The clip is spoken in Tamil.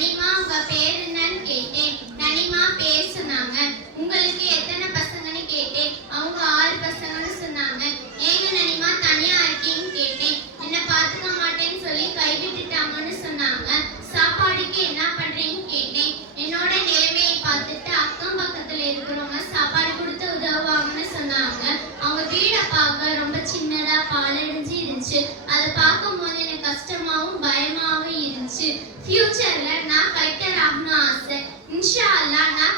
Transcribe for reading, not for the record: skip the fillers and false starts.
நனிமா உங்க பேர் என்னன்னு கேட்டேன். நனிமா பேர் சொன்னாங்க. உங்களுக்கு எத்தனை பசங்கன்னு கேட்டேன். அவங்க 6 பசங்கன்னு சொன்னாங்க. ஏங்க நனிமா தனியா இருக்கீங்கன்னு கேட்டேன். என்ன பாத்துக்க மாட்டேன்னு சொல்லி கைவிட்டுட்டாங்கன்னு சொன்னாங்க. சாப்பாடுக்கு என்ன பண்றீங்கன்னு கேட்டேன். என்னோட நிலைமையை பார்த்துட்டு அக்கம் பக்கத்துல இருக்கிறவங்க சாப்பாடு கொடுத்து உதவுவாங்கன்னு சொன்னாங்க. அவங்க வீடை பார்க்க ரொம்ப சின்னதா பாலடைஞ்சு இருந்துச்சு. அதை பார்க்கும்போது எனக்கு கஷ்டமாவும் பயமாவும் இருந்துச்சு. ஃபியூச்சர்ல நான் கலெக்டர் ஆகணும் ஆசை. இன்ஷா அல்லாஹ் நான்